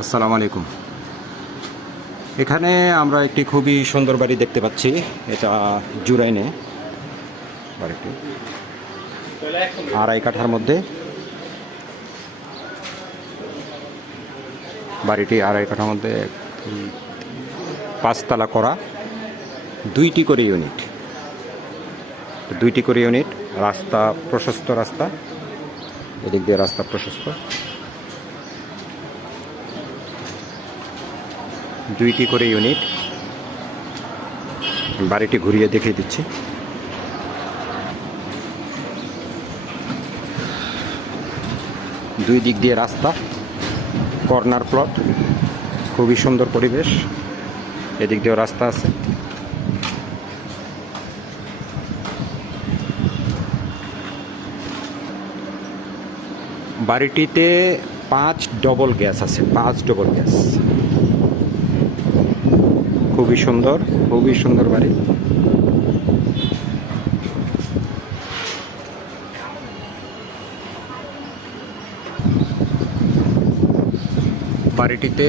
আসসালামু আলাইকুম। এখানে আমরা একটি খুবই সুন্দর বাড়ি দেখতে পাচ্ছি। এটা জুরাইনে বাড়িটি 2.5 কাঠার মধ্যে। বাড়িটি 2.5 কাঠার মধ্যে 5 তলা করা, 2টি করে ইউনিট। রাস্তা প্রশস্ত, রাস্তা এদিক দিয়ে রাস্তা প্রশস্ত। 2টি করে ইউনিট। বাড়িটি ঘুরিয়ে দেখিয়ে দিচ্ছি। দুই দিক দিয়ে রাস্তা, কর্নার প্লট, খুবই সুন্দর পরিবেশ। এদিক দিয়েও রাস্তা আছে। বাড়িটিতে 5 ডবল গ্যাস আছে, 5 ডবল গ্যাস। খুবই সুন্দর বাড়ি। বাড়িটিতে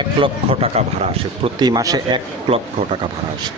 1 লক্ষ টাকা ভাড়া আসে, প্রতি মাসে 1 লক্ষ টাকা ভাড়া আসে।